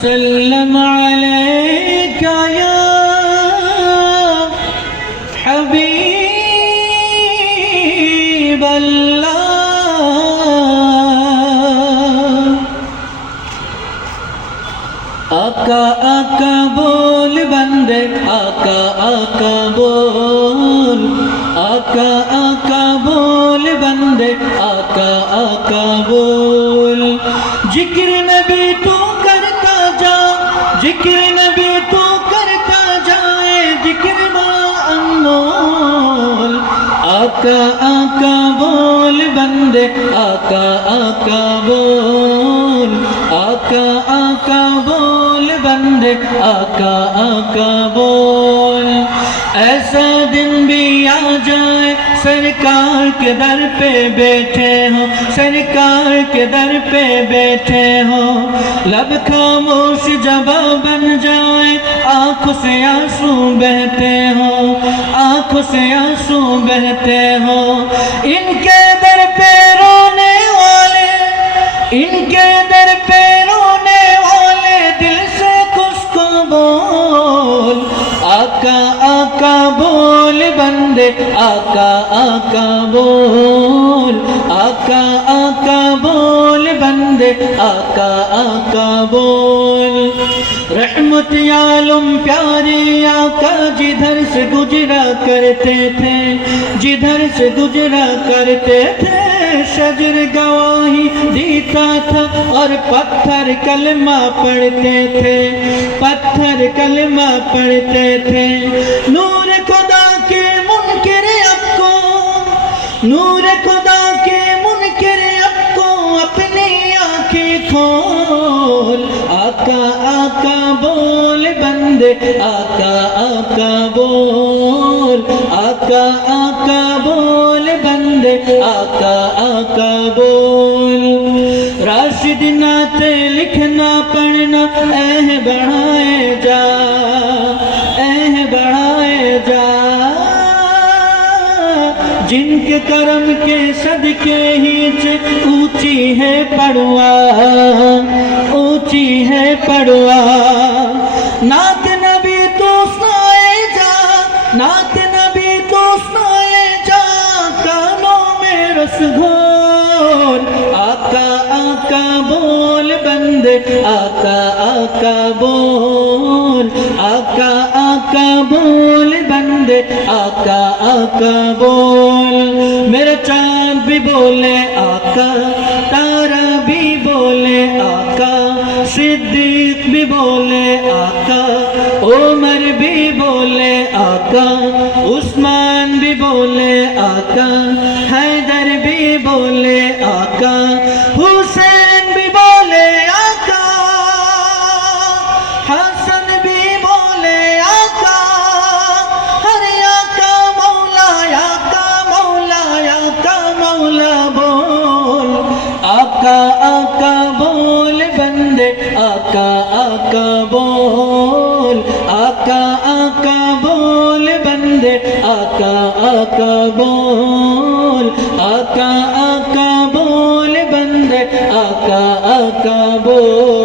سلم عليك يا حبيب الله آقا آقا بول بندے آقا آقا بول آقا آقا بول بندے آقا آقا بول ذکر نبی تو کرتا جا ذکر نبی تو کرتا جائے ذکر انمول آقا آقا بول بندے آقا آقا بول آقا آقا بول بندے آقا آقا بول ایسا دن بھی آ جائے سرکار کے در پہ بیٹھے ہو سرکار کے در پہ بیٹھے ہو لب خاموش جبا بن جائے آنکھوں سے آنسو بہتے ہو آنکھوں سے آنسو بہتے ہو ان کے در پہ رونے والے ان کے در پہ رونے والے دل سے کچھ کو بول آقا آقا بول بندے آقا آقا بول آقا آقا بول بندے آقا آقا بول رحمت عالم پیارے آقا جدھر سے گزرا کرتے تھے جدھر سے گزرا کرتے تھے شجر گواہی دیتا تھا اور پتھر کلمہ پڑھتے تھے پتھر کلمہ پڑھتے تھے نور خدا کے منکر اب کو نور خدا کے منکر اب کو اپنی آنکھیں کھول آقا آقا بول بندے آقا آقا بول آقا آقا بول بندے آقا آقا بول راشد نعتیں لکھنا پڑھنا بڑھائے جا بڑھائے جا جن کے کرم کے صدقے ہی اونچی ہے پڑوا اونچی ہے پڑوا نعت نبی تو سنائے جا نعت نبی تو سنائے جا کانوں میں رس گھول آقا آقا بول بندے آقا آقا بول آقا آقا بول بندے آقا آقا بول میرا چاند بھی بولے آقا تارا بھی بولے آقا صدیق بھی بولے آقا عمر بھی بولے آقا عثمان بھی بولے آقا حیدر بھی بولے آقا حسین بھی بولے آقا حسن بھی بولے آقا ہر آقا مولا آقا مولا آقا مولا بول آقا آقا بول بندے آقا آقا بول آقا آقا بول بندے آقا آقا بول آقا آقا بول بندے آقا آقا بول